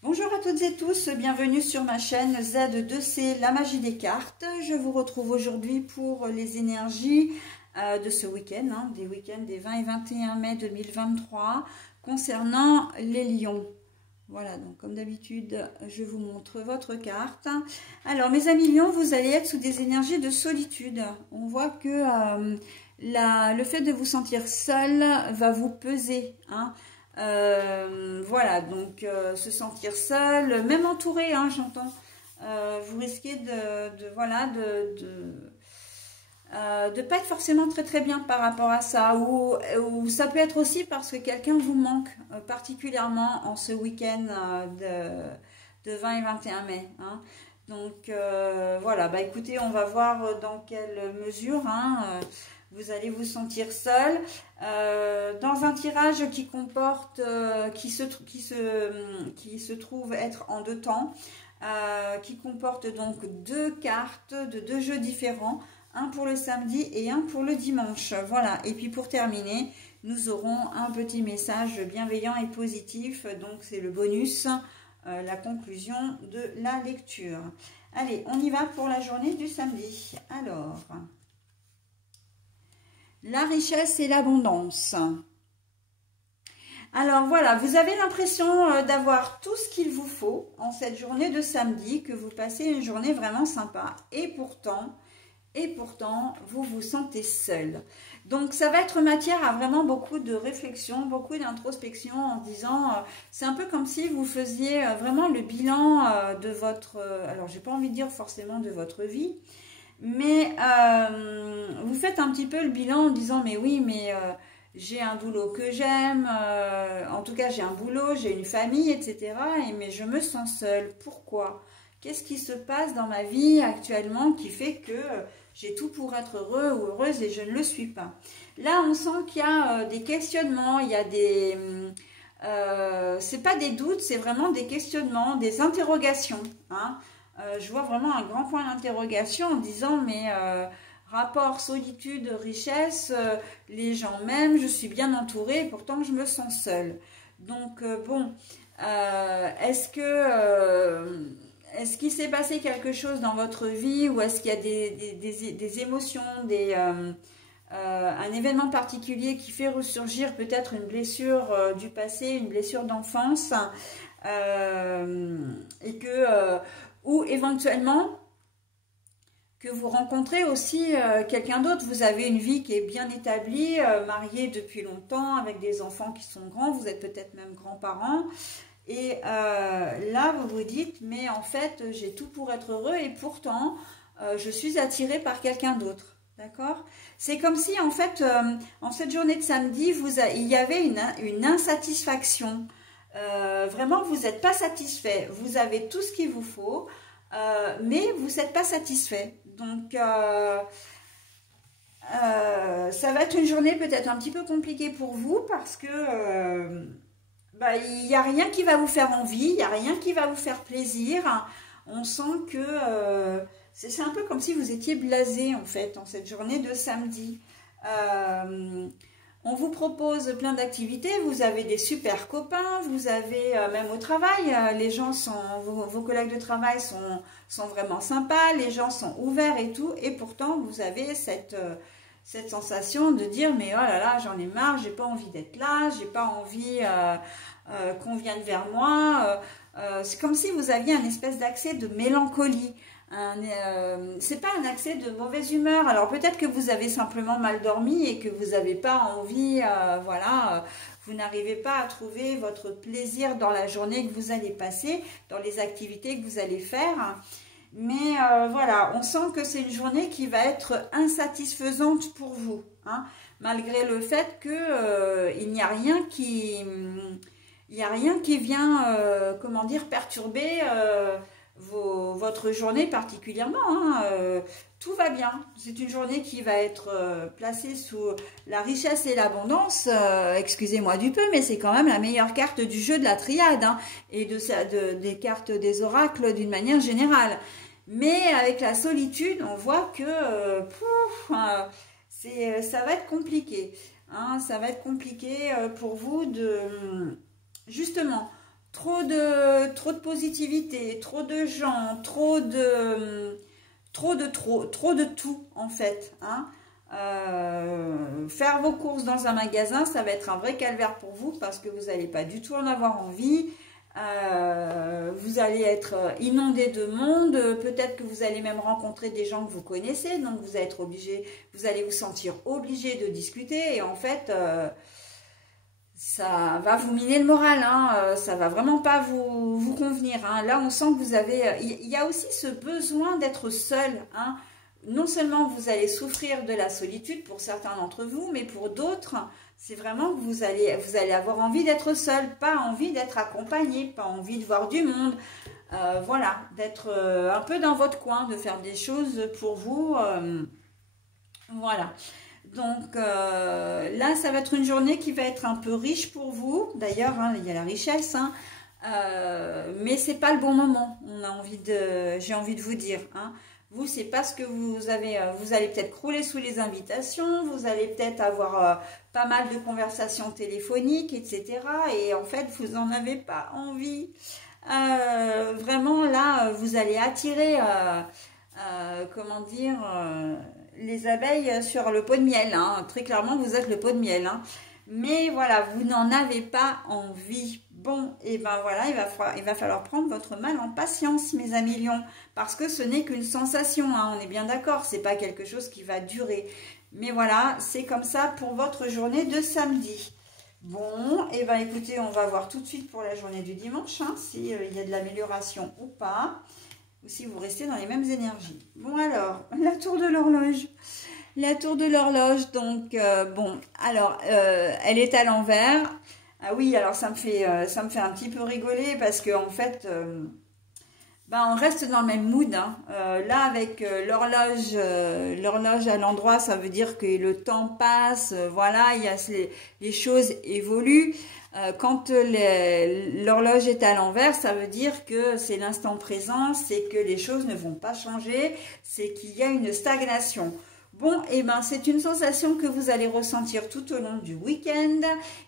Bonjour à toutes et tous, bienvenue sur ma chaîne Z2C, la magie des cartes. Je vous retrouve aujourd'hui pour les énergies de ce week-end, des week-ends des 20 et 21 mai 2023, concernant les lions. Voilà, donc comme d'habitude, je vous montre votre carte. Alors mes amis lions, vous allez être sous des énergies de solitude. On voit que le fait de vous sentir seul va vous peser, voilà, donc se sentir seul, même entouré, j'entends. Vous risquez de pas être forcément très bien par rapport à ça, ou ça peut être aussi parce que quelqu'un vous manque, particulièrement en ce week-end de 20 et 21 mai. Donc voilà, bah écoutez, on va voir dans quelle mesure vous allez vous sentir seul. Dans un tirage qui comporte, qui se trouve être en deux temps, qui comporte donc deux cartes de deux jeux différents, un pour le samedi et un pour le dimanche. Voilà, et puis pour terminer, nous aurons un petit message bienveillant et positif, donc c'est le bonus, la conclusion de la lecture. Allez, on y va pour la journée du samedi. Alors, la richesse et l'abondance. Alors voilà, vous avez l'impression d'avoir tout ce qu'il vous faut en cette journée de samedi, que vous passez une journée vraiment sympa. Et pourtant, vous vous sentez seul. Donc ça va être matière à vraiment beaucoup de réflexion, beaucoup d'introspection, en se disant, c'est un peu comme si vous faisiez vraiment le bilan de votre, alors j'ai pas envie de dire forcément de votre vie, mais vous faites un petit peu le bilan en disant, mais oui, mais j'ai un boulot que j'aime, en tout cas j'ai un boulot, j'ai une famille, etc. Mais je me sens seule. Pourquoi? Qu'est-ce qui se passe dans ma vie actuellement qui fait que j'ai tout pour être heureux ou heureuse et je ne le suis pas? Là, on sent qu'il y a des questionnements, il y a des... c'est pas des doutes, c'est vraiment des questionnements, des interrogations. Je vois vraiment un grand point d'interrogation en disant, mais rapport, solitude, richesse, les gens m'aiment, je suis bien entourée, et pourtant je me sens seule. Donc bon, est-ce qu'il s'est passé quelque chose dans votre vie, ou est-ce qu'il y a des émotions, un événement particulier qui fait ressurgir peut-être une blessure du passé, une blessure d'enfance, et que... ou éventuellement que vous rencontrez aussi quelqu'un d'autre. Vous avez une vie qui est bien établie, mariée depuis longtemps, avec des enfants qui sont grands, vous êtes peut-être même grands-parents, et là vous vous dites, mais en fait j'ai tout pour être heureux, et pourtant je suis attirée par quelqu'un d'autre. D'accord? C'est comme si en fait en cette journée de samedi il y avait une insatisfaction. Vraiment, vous n'êtes pas satisfait. Vous avez tout ce qu'il vous faut, mais vous n'êtes pas satisfait. Donc, ça va être une journée peut-être un petit peu compliquée pour vous, parce que il n'y a rien qui va vous faire envie, il n'y a rien qui va vous faire plaisir. On sent que c'est un peu comme si vous étiez blasé en fait en cette journée de samedi. On vous propose plein d'activités, vous avez des super copains, vous avez même au travail, les gens vos collègues de travail sont vraiment sympas, les gens sont ouverts et tout, et pourtant vous avez cette sensation de dire, mais oh là là, j'en ai marre, j'ai pas envie d'être là, j'ai pas envie qu'on vienne vers moi. C'est comme si vous aviez un espèce d'accès de mélancolie. C'est pas un accès de mauvaise humeur. Alors peut-être que vous avez simplement mal dormi et que vous n'avez pas envie, vous n'arrivez pas à trouver votre plaisir dans la journée que vous allez passer, dans les activités que vous allez faire. Mais voilà, on sent que c'est une journée qui va être insatisfaisante pour vous, malgré le fait que il n'y a rien qui vient, comment dire, perturber votre journée particulièrement. Tout va bien. C'est une journée qui va être placée sous la richesse et l'abondance. Excusez-moi du peu, mais c'est quand même la meilleure carte du jeu de la triade, et des cartes des oracles d'une manière générale. Mais avec la solitude, on voit que ça va être compliqué. Ça va être compliqué pour vous de justement trop de positivité, trop de gens, trop de tout en fait. Hein. Faire vos courses dans un magasin, ça va être un vrai calvaire pour vous parce que vous n'allez pas du tout en avoir envie. Vous allez être inondé de monde, peut-être que vous allez même rencontrer des gens que vous connaissez, donc vous allez être obligé, vous allez vous sentir obligé de discuter et en fait ça va vous miner le moral, hein, ça va vraiment pas vous convenir. Hein. Là on sent que vous avez, il y a aussi ce besoin d'être seul. Hein. Non seulement vous allez souffrir de la solitude pour certains d'entre vous, mais pour d'autres, c'est vraiment que vous allez avoir envie d'être seul, pas envie d'être accompagné, pas envie de voir du monde. Voilà, d'être un peu dans votre coin, de faire des choses pour vous. Voilà. Donc là, ça va être une journée qui va être un peu riche pour vous. D'ailleurs, hein, il y a la richesse, hein. Mais c'est pas le bon moment. J'ai envie de vous dire. Hein. Vous, c'est parce que vous allez peut-être crouler sous les invitations, vous allez peut-être avoir pas mal de conversations téléphoniques, etc. Et en fait, vous n'en avez pas envie. Vraiment, là, vous allez attirer, comment dire, les abeilles sur le pot de miel. Hein. Très clairement, vous êtes le pot de miel. Hein. Mais voilà, vous n'en avez pas envie. Bon, et ben voilà, il va falloir prendre votre mal en patience, mes amis lions, parce que ce n'est qu'une sensation, hein, on est bien d'accord, c'est pas quelque chose qui va durer. Mais voilà, c'est comme ça pour votre journée de samedi. Bon, et ben écoutez, on va voir tout de suite pour la journée du dimanche, hein, s'il y a de l'amélioration ou pas, ou si vous restez dans les mêmes énergies. Bon alors, la tour de l'horloge. La tour de l'horloge, donc, bon, alors, elle est à l'envers. Ah oui, alors ça me fait un petit peu rigoler parce qu'en fait, ben, on reste dans le même mood. Hein. Là, avec l'horloge à l'endroit, ça veut dire que le temps passe, voilà, les choses évoluent. Quand l'horloge est à l'envers, ça veut dire que c'est l'instant présent, c'est que les choses ne vont pas changer, c'est qu'il y a une stagnation. Bon, et ben c'est une sensation que vous allez ressentir tout au long du week-end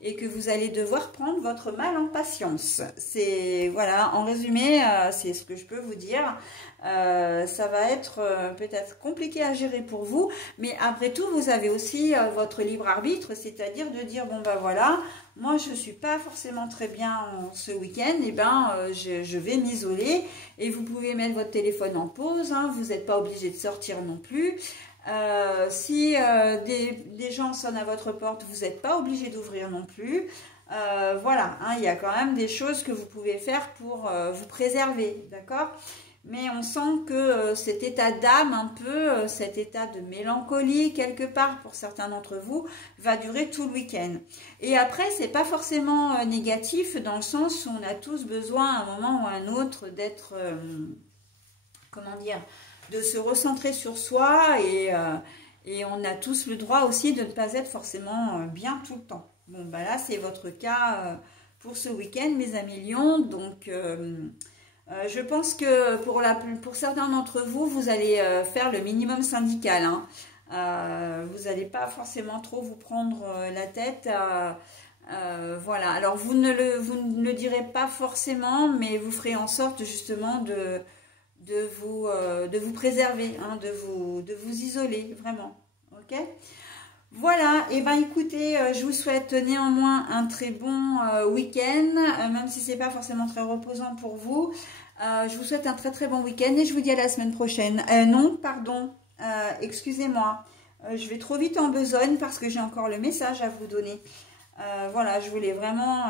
et que vous allez devoir prendre votre mal en patience. C'est, voilà, en résumé, c'est ce que je peux vous dire. Ça va être peut-être compliqué à gérer pour vous, mais après tout, vous avez aussi votre libre arbitre, c'est-à-dire de dire, bon ben voilà, moi je suis pas forcément très bien ce week-end, et ben je vais m'isoler et vous pouvez mettre votre téléphone en pause, hein, vous n'êtes pas obligé de sortir non plus. Si des gens sonnent à votre porte, vous n'êtes pas obligé d'ouvrir non plus. Voilà, hein, il y a quand même des choses que vous pouvez faire pour vous préserver, d'accord? Mais on sent que cet état d'âme, un peu, cet état de mélancolie, quelque part, pour certains d'entre vous, va durer tout le week-end. Et après, c'est pas forcément négatif, dans le sens où on a tous besoin, à un moment ou à un autre, d'être, comment dire, de se recentrer sur soi et on a tous le droit aussi de ne pas être forcément bien tout le temps. Bon, bah là, c'est votre cas pour ce week-end, mes amis lions. Donc, je pense que pour certains d'entre vous, vous allez faire le minimum syndical. Hein. Vous n'allez pas forcément trop vous prendre la tête. Voilà. Alors, vous ne le direz pas forcément, mais vous ferez en sorte justement de vous préserver, hein, de vous isoler, vraiment. Ok? Voilà, et ben écoutez, je vous souhaite néanmoins un très bon week-end, même si c'est pas forcément très reposant pour vous. Je vous souhaite un très très bon week-end et je vous dis à la semaine prochaine. Non, pardon, excusez-moi, je vais trop vite en besogne parce que j'ai encore le message à vous donner. Voilà, je voulais vraiment...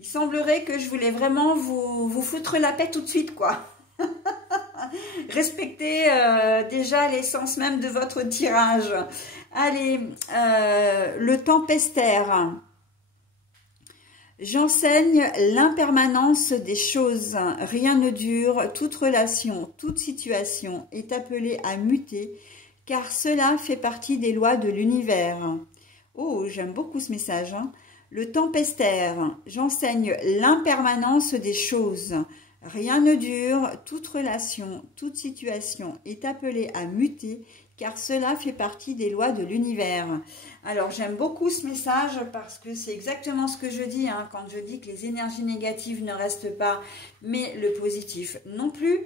il semblerait que je voulais vraiment vous foutre la paix tout de suite, quoi. Respectez déjà l'essence même de votre tirage. Allez, le tempestaire. J'enseigne l'impermanence des choses. Rien ne dure. Toute relation, toute situation est appelée à muter, car cela fait partie des lois de l'univers. Oh, j'aime beaucoup ce message. Hein. Le tempestaire. J'enseigne l'impermanence des choses. Rien ne dure, toute relation, toute situation est appelée à muter, car cela fait partie des lois de l'univers. Alors, j'aime beaucoup ce message parce que c'est exactement ce que je dis hein, quand je dis que les énergies négatives ne restent pas, mais le positif non plus.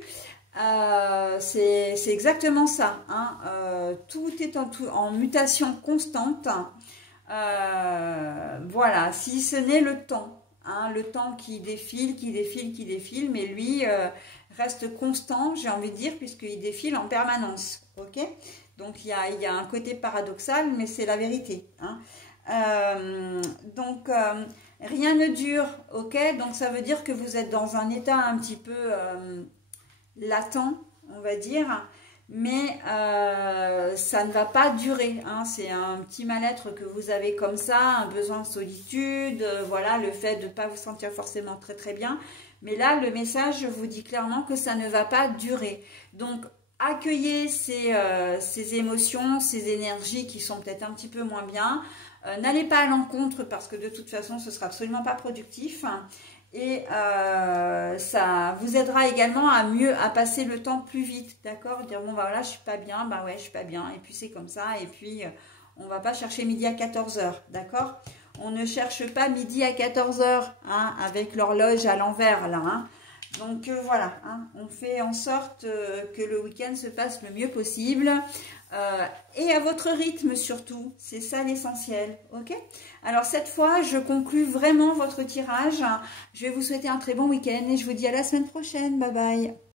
C'est exactement ça. Hein. Tout est en mutation constante. Voilà, si ce n'est le temps. Hein, le temps qui défile, mais lui reste constant, j'ai envie de dire, puisqu'il défile en permanence. Ok? Donc, il y a un côté paradoxal, mais c'est la vérité. Hein. Rien ne dure. Ok? Donc, ça veut dire que vous êtes dans un état un petit peu latent, on va dire, mais ça ne va pas durer. Hein. C'est un petit mal-être que vous avez comme ça, un besoin de solitude, voilà, le fait de ne pas vous sentir forcément très très bien. Mais là, le message vous dit clairement que ça ne va pas durer. Donc, accueillez ces émotions, ces énergies qui sont peut-être un petit peu moins bien. N'allez pas à l'encontre parce que de toute façon, ce sera absolument pas productif. Et ça vous aidera également à passer le temps plus vite, d'accord? Dire bon, bah voilà, je suis pas bien, bah ouais, je suis pas bien. Et puis c'est comme ça, et puis on va pas chercher midi à 14 h, d'accord? On ne cherche pas midi à 14 h, hein, avec l'horloge à l'envers, là, hein. Donc voilà, hein, on fait en sorte que le week-end se passe le mieux possible et à votre rythme surtout, c'est ça l'essentiel, ok? Alors cette fois, je conclus vraiment votre tirage. Je vais vous souhaiter un très bon week-end et je vous dis à la semaine prochaine, bye bye.